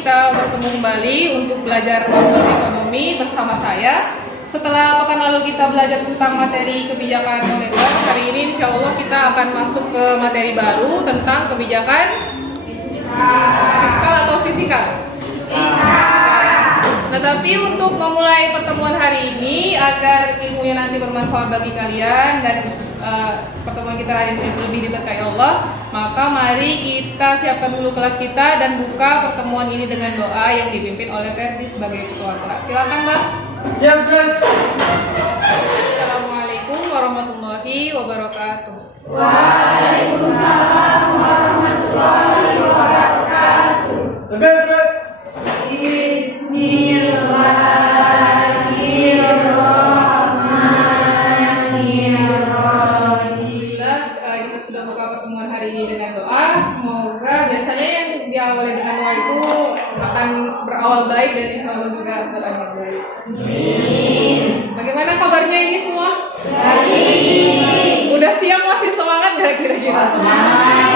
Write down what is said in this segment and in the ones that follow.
kita bertemu kembali untuk belajar model ekonomi bersama saya. Setelah pekan lalu kita belajar tentang materi kebijakan moneter, hari ini insya Allah kita akan masuk ke materi baru tentang kebijakan fiskal atau fisikal. Nah, tapi untuk memulai pertemuan hari ini agar ilmunya nanti bermanfaat bagi kalian dan pertemuan kita hari ini lebih diberkahi Allah, maka mari kita siapkan dulu kelas kita dan buka pertemuan ini dengan doa yang dipimpin oleh Ferdi sebagai ketua kelas. Silakan, Mbak. Siap, Mbak. Assalamualaikum warahmatullahi wabarakatuh. Waalaikumsalam warahmatullahi wabarakatuh. Mbak. Alhamdulillah, kita sudah buka pertemuan hari ini dengan doa. Semoga biasanya yang diawali dengan doa itu akan berawal baik dan insya Allah juga berakhir baik. Bagaimana kabarnya ini semua? Baik. Udah siap, masih semangat gak kira-kira? Semangat.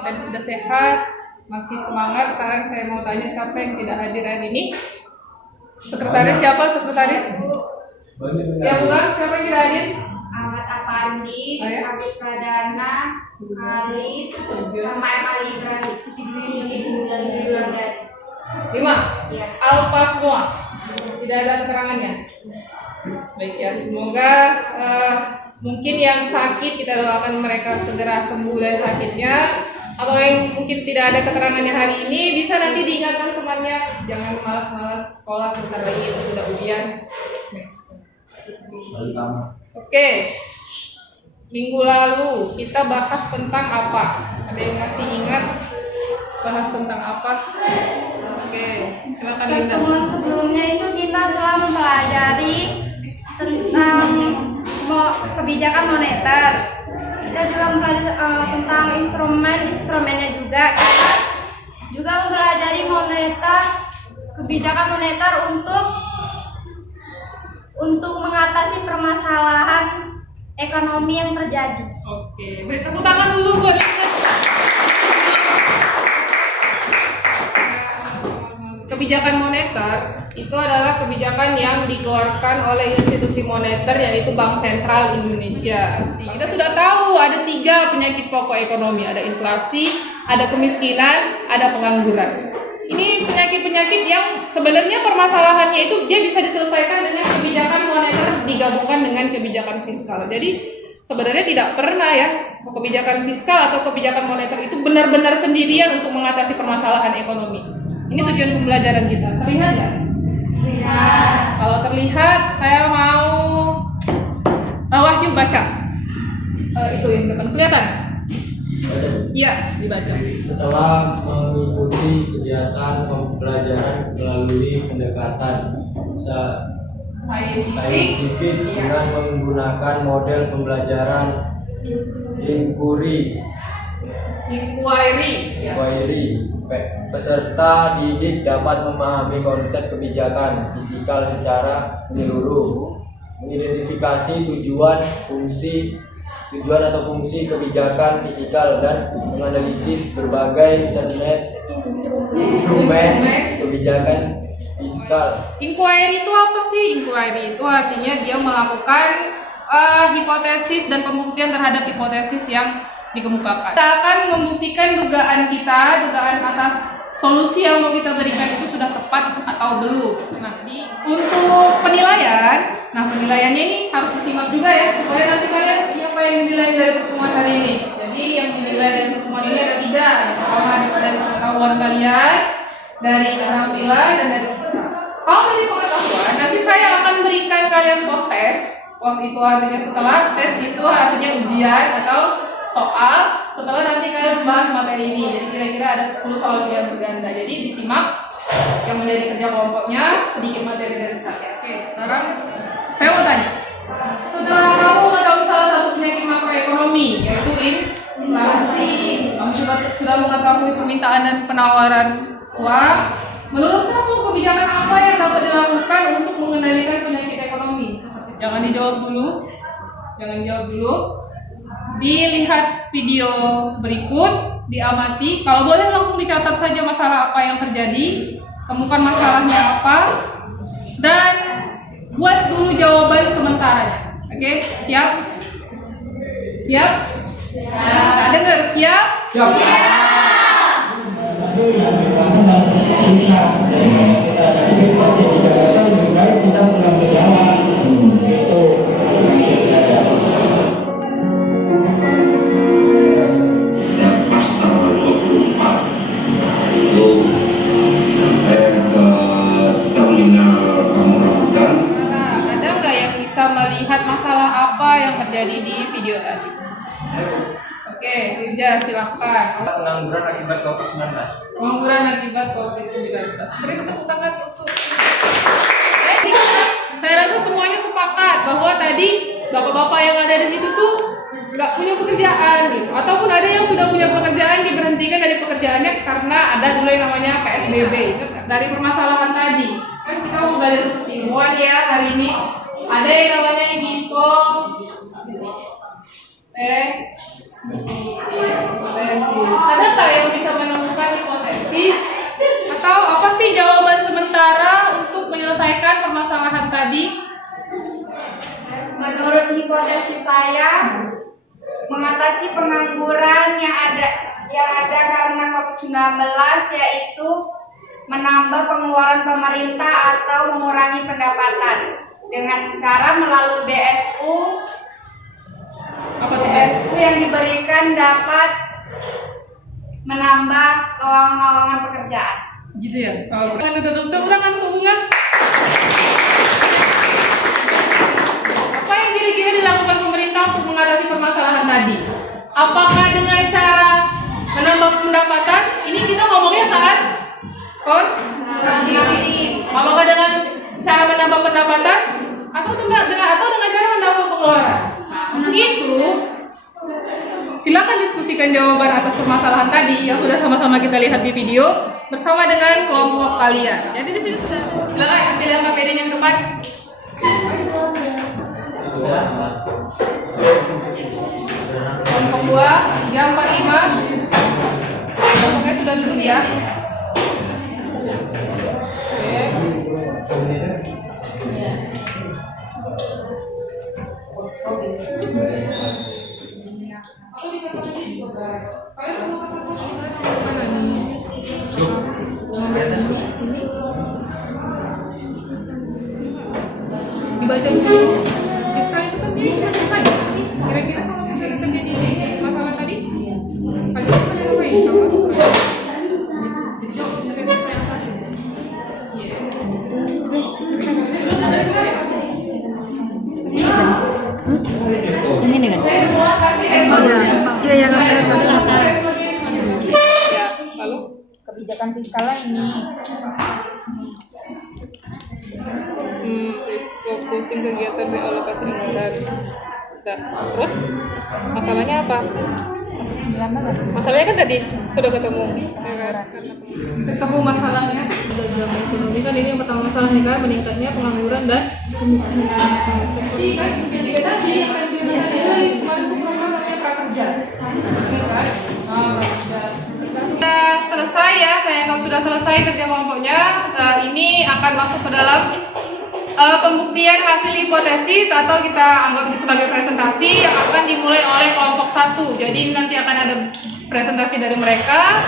Tadi sudah sehat, masih semangat. Sekarang saya mau tanya siapa yang tidak hadir hari ini? Sekretaris siapa? Sekretaris? Yang ulang, siapa yang tidak hadir? Ahmad Apandi, Agus Pradana, Ali, sama Emali Ibrahim. Ini bulan dari 5. Ya. Alfa semua. Tidak ada keterangannya. Baik ya, semoga mungkin yang sakit kita doakan mereka segera sembuh dari sakitnya. Atau yang mungkin tidak ada keterangannya hari ini, bisa nanti diingatkan temannya, jangan malas-malas sekolah, sebentar lagi itu sudah ujian. Oke, minggu lalu kita bahas tentang apa? Ada yang masih ingat bahas tentang apa? Oke, silakan Linda. Pertemuan sebelumnya itu kita telah mempelajari tentang kebijakan moneter. Kita juga mempelajari tentang instrumennya juga. Kita juga mempelajari kebijakan moneter untuk mengatasi permasalahan ekonomi yang terjadi. Oke, beri tepuk tangan dulu buat Linda. Kebijakan moneter itu adalah kebijakan yang dikeluarkan oleh institusi moneter yaitu Bank Sentral Indonesia. Kita sudah tahu ada 3 penyakit pokok ekonomi, ada inflasi, ada kemiskinan, ada pengangguran. Ini penyakit-penyakit yang sebenarnya permasalahannya itu dia bisa diselesaikan dengan kebijakan moneter digabungkan dengan kebijakan fiskal. Jadi sebenarnya tidak pernah ya kebijakan fiskal atau kebijakan moneter itu benar-benar sendirian untuk mengatasi permasalahan ekonomi. Ini tujuan pembelajaran kita. Terlihat nggak? Terlihat. Kalau terlihat, saya mau Wahyu baca. Itu yang depan kelihatan. Iya, dibaca. Setelah mengikuti kegiatan pembelajaran melalui pendekatan saintifik dengan menggunakan model pembelajaran inquiry, Ya. peserta didik dapat memahami konsep kebijakan fiskal secara menyeluruh, mengidentifikasi tujuan atau fungsi kebijakan fiskal dan menganalisis berbagai instrumen kebijakan fiskal. Inquiry itu apa sih? Inquiry itu artinya dia melakukan hipotesis dan pembuktian terhadap hipotesis yang dikemukakan. Kita akan membuktikan dugaan atas solusi yang mau kita berikan itu sudah tepat atau belum. Nah, untuk penilaiannya ini harus disimak juga ya, supaya nanti kalian siapa yang dinilai dari pertemuan hari ini. Jadi yang dinilai dari pertemuan ini ada 3. Yang pertama dari pengetahuan kalian, dari keterampilan, dan dari siswa. Kalau dari pengetahuan, nanti saya akan berikan kalian post test. Post itu artinya setelah, tes itu artinya ujian atau soal setelah nanti kalian membahas materi ini. Jadi kira-kira ada 10 soal yang berganda. Jadi disimak yang menjadi kerja kelompoknya, sedikit materi dari saya. Oke, sekarang saya mau tanya. Setelah kamu mengetahui salah satu penyakit makroekonomi yaitu inflasi, kamu sudah mengetahui permintaan dan penawaran uang. Menurut kamu kebijakan apa yang dapat dilakukan untuk mengendalikan penyakit ekonomi? Jangan dijawab dulu. dilihat video berikut, diamati. Kalau boleh langsung dicatat saja masalah apa yang terjadi, temukan masalahnya apa, dan buat dulu jawaban sementaranya. Oke, siap? Siap? Nah, dengar, siap? Siap. Pas tanggal 24 itu terminal Kampung Rambutan. Nah, ada nggak yang bisa melihat masalah apa yang terjadi di video tadi? Oke, Rija, silakan. Pengangguran akibat COVID-19. Pengangguran akibat COVID-19. Beri tepuk tangan untuk. Jadi, saya rasa semuanya sepakat bahwa tadi bapak-bapak yang ada di situ tuh nggak punya pekerjaan gitu, ataupun ada yang sudah punya pekerjaan diberhentikan dari pekerjaannya karena ada dulu yang namanya PSBB. Itu dari permasalahan tadi. Kan kita mau belajar keilmuan ya hari ini. Ada yang namanya ada nggak yang bisa menemukan hipotesis atau apa sih jawaban sementara untuk menyelesaikan permasalahan tadi? Menurut hipotesis saya, mengatasi pengangguran yang ada karena COVID-19 yaitu menambah pengeluaran pemerintah atau mengurangi pendapatan dengan cara melalui BSU. Apa tuh? BSU yang diberikan dapat menambah lowongan pekerjaan. Gitu ya. Kalau tepuk tangan untuk bunga. Apa yang kira-kira dilakukan pemerintah untuk mengatasi permasalahan tadi? Apakah dengan cara menambah pendapatan? Ini kita ngomongnya saat apakah dengan cara menambah pendapatan atau dengan cara menambah pengeluaran? Nah, untuk itu silakan diskusikan jawaban atas permasalahan tadi yang sudah sama-sama kita lihat di video bersama dengan kelompok kalian. Jadi di sini sudah silakan ambil yang KPD-nya ke depan. Kelompok 2, 3, 4, 5. Kelompoknya sudah duduk ya. Dibaca dulu. Setelah itu kan dia saja. Kira-kira kalau misalnya terjadi masalah tadi, kalian pada ngapain? Ini nih kan? Iya, yang lalu Kebijakan fiskalnya ini. refocusing kegiatan realokasi anggaran. Nah, terus masalahnya apa? Masalahnya kan tadi sudah ketemu, ya kan? Ketemu masalahnya. Dalam ekonomi kan ini yang pertama masalahnya kan meningkatnya pengangguran dan kemiskinan. Seperti kan juga tadi akan namanya prakerja, ya kan? Sudah selesai ya, saya anggap sudah selesai kerja kelompoknya. Ini akan masuk ke dalam pembuktian hasil hipotesis atau kita anggap ini sebagai presentasi yang akan dimulai oleh kelompok 1. Jadi nanti akan ada presentasi dari mereka.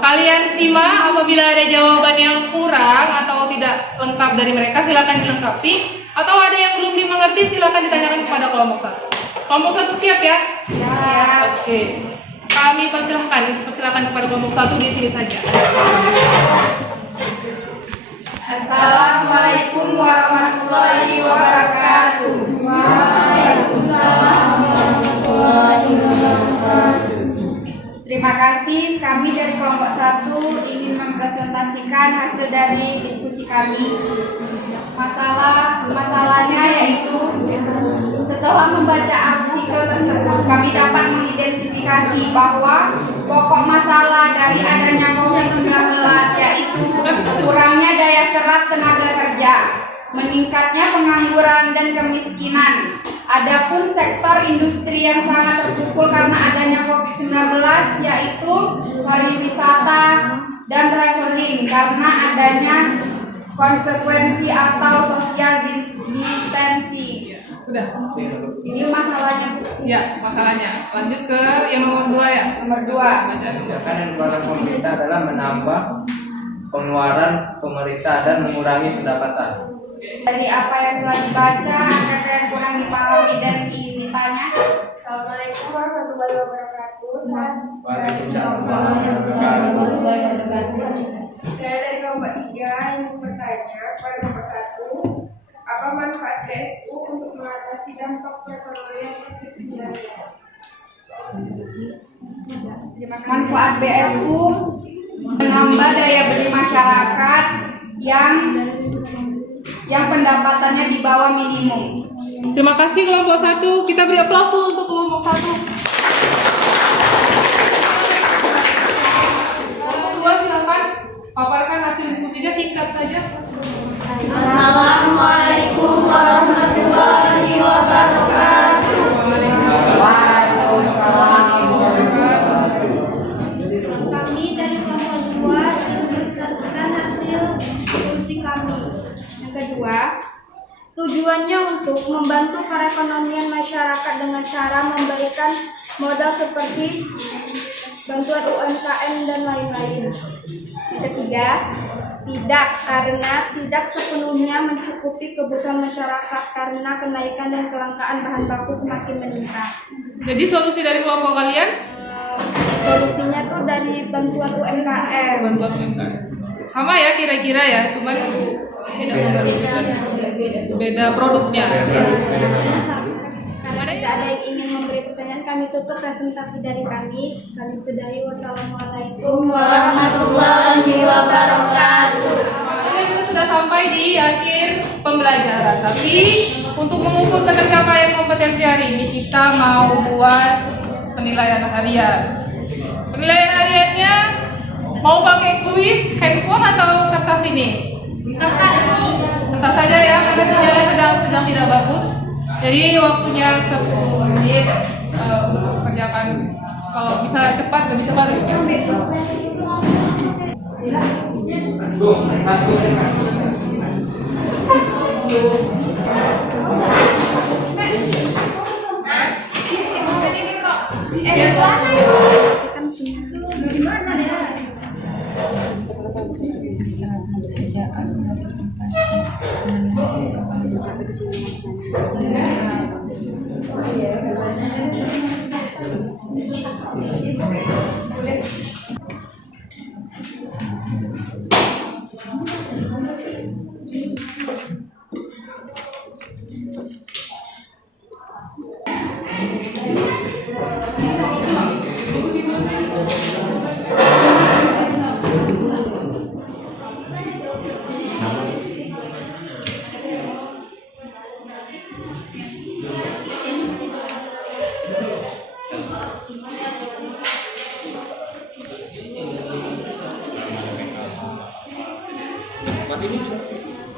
Kalian simak, apabila ada jawaban yang kurang atau tidak lengkap dari mereka silakan dilengkapi, atau ada yang belum dimengerti silakan ditanyakan kepada kelompok 1. Kelompok 1 siap ya? Siap. Oke. Kami persilahkan kepada kelompok 1 di sini saja. Assalamualaikum warahmatullahi wabarakatuh. Waalaikumsalam warahmatullahi wabarakatuh. Terima kasih, kami dari kelompok 1 ingin mempresentasikan hasil dari diskusi kami. Masalahnya yaitu setelah membaca artikel tersebut kami dapat mengidentifikasi bahwa pokok masalah dari adanya COVID-19 yaitu kurangnya daya serap tenaga kerja. meningkatnya pengangguran dan kemiskinan. Adapun sektor industri yang sangat terpukul karena adanya COVID-19 yaitu pariwisata dan traveling karena adanya konsekuensi atau social distancing. Udah. Ini masalahnya, Bu. Ya, masalahnya. Lanjut ke yang nomor 2 ya. Nomor 2. Kebijakan yang dilakukan pemerintah adalah menambah pengeluaran pemerintah dan mengurangi pendapatan. Dari apa yang telah dibaca, angka yang kurang dipahami dan ingin ditanya. Assalamualaikum warahmatullahi wabarakatuh. Waalaikumsalam. Saya dari kelompok 3 ingin bertanya pada kelompok 1, apa manfaat BSU untuk mengatasi dampak perekonomian COVID-19? Manfaat BSU menambah daya beli masyarakat yang pendapatannya di bawah minimum. Terima kasih kelompok 1. Kita beri aplaus untuk kelompok 1. Kelompok 2 silakan paparkan hasil diskusinya singkat saja. Assalamualaikum warahmatullahi wabarakatuh. Kami dari kelompok 2 mengilustrasikan hasil diskusi kami. Yang kedua, tujuannya untuk membantu perekonomian masyarakat dengan cara memberikan modal seperti bantuan UMKM dan lain-lain. Yang ketiga, tidak sepenuhnya mencukupi kebutuhan masyarakat karena kenaikan dan kelangkaan bahan baku semakin meningkat. Jadi solusi dari kelompok kalian? Solusinya tuh dari bantuan UMKM. Bantuan UMKM. Sama ya kira-kira ya, cuman tidak mengerti beda produknya. Karena tidak ada yang ingin memberi pertanyaan, kami tutup presentasi dari kami. Kami sudahi. Wassalamualaikum warahmatullahi wabarakatuh. Kita sudah sampai di akhir pembelajaran. Tapi untuk mengukur tercapaian kompetensi hari ini kita mau buat penilaian harian. Penilaian hariannya mau pakai kuis, handphone atau kertas ini? Kertas saja ya, karena sinyalnya sedang tidak bagus. Jadi waktunya 10 menit untuk kerjakan. Kalau bisa cepat, lebih cepat lebih cepat.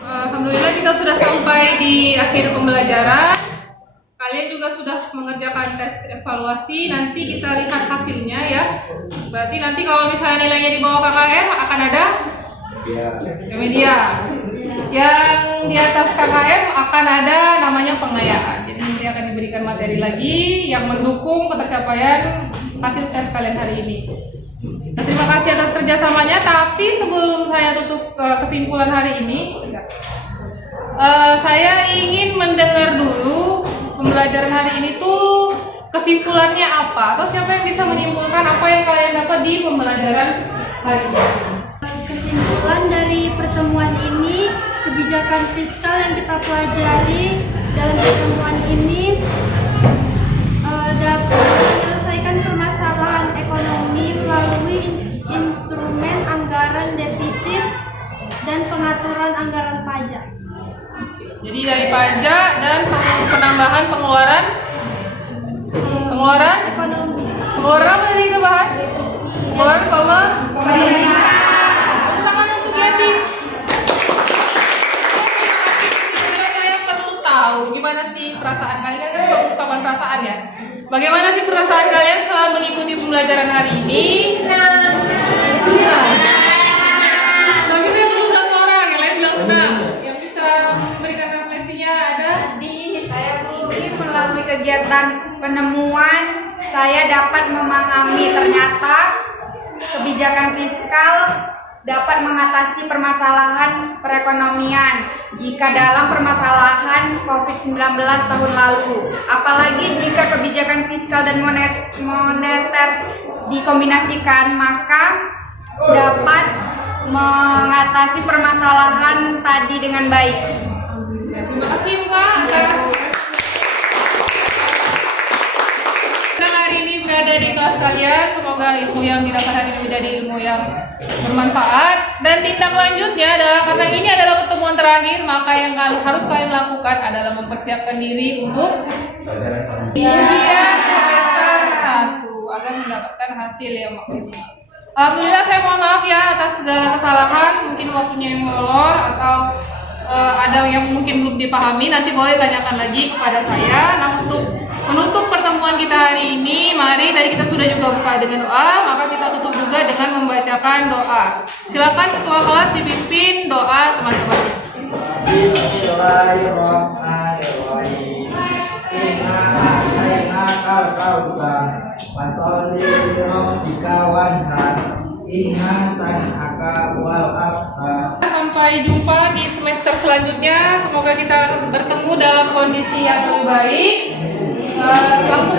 Alhamdulillah kita sudah sampai di akhir pembelajaran. Kalian juga sudah mengerjakan tes evaluasi. Nanti kita lihat hasilnya ya. Berarti nanti kalau misalnya nilainya di bawah KKM akan ada media. Yang di atas KKM akan ada namanya pengayaan. Jadi nanti akan diberikan materi lagi yang mendukung tercapaian hasil tes kalian hari ini. Nah, terima kasih atas kerjasamanya. Tapi sebelum saya tutup kesimpulan hari ini, saya ingin mendengar dulu pembelajaran hari ini tuh kesimpulannya apa, atau siapa yang bisa menyimpulkan apa yang kalian dapat di pembelajaran hari ini. Kesimpulan dari pertemuan ini, kebijakan fiskal yang kita pelajari dalam pertemuan ini dapat menyelesaikan permasalahan ekonomi melalui instrumen anggaran defisit dan pengaturan anggaran pajak. Jadi dari pajak dan penambahan pengeluaran Ekonomi. pengeluaran apa tadi kita bahas? Pengeluaran pemerintah. Tepuk tangan untuk Yati. perasaan kalian setelah mengikuti pembelajaran hari ini? Senang. Tapi saya perlu satu orang, yang lain bilang senang. Yang bisa memberikan refleksinya ada? Jadi saya melalui kegiatan penemuan saya dapat memahami ternyata kebijakan fiskal dapat mengatasi permasalahan perekonomian jika dalam permasalahan COVID-19 tahun lalu. Apalagi jika kebijakan fiskal dan moneter dikombinasikan, maka dapat mengatasi permasalahan tadi dengan baik. Terima kasih Mbak atas hari ini berada di kelas kalian. Semoga ilmu yang didapat hari ini menjadi ilmu yang bermanfaat. Dan tindak lanjutnya adalah karena ini adalah pertemuan terakhir, maka yang harus kalian lakukan adalah mempersiapkan diri untuk ujian semester 1 agar mendapatkan hasil yang maksimal. Alhamdulillah saya mohon maaf ya atas segala kesalahan, mungkin waktunya yang molor atau ada yang mungkin belum dipahami, nanti boleh tanyakan lagi kepada saya. Nah, untuk menutup pertemuan kita hari ini, mari tadi kita sudah juga buka dengan doa, maka kita tutup juga dengan membacakan doa. Silakan ketua kelas dipimpin doa teman-temannya. Bismillahirrahmanirrahim. Inna a'tainaka al-kautsar fasholli li rabbika wanhar. Inna san'aka wal abtar. Sampai jumpa di semester selanjutnya. Semoga kita bertemu dalam kondisi yang lebih baik. Bangsa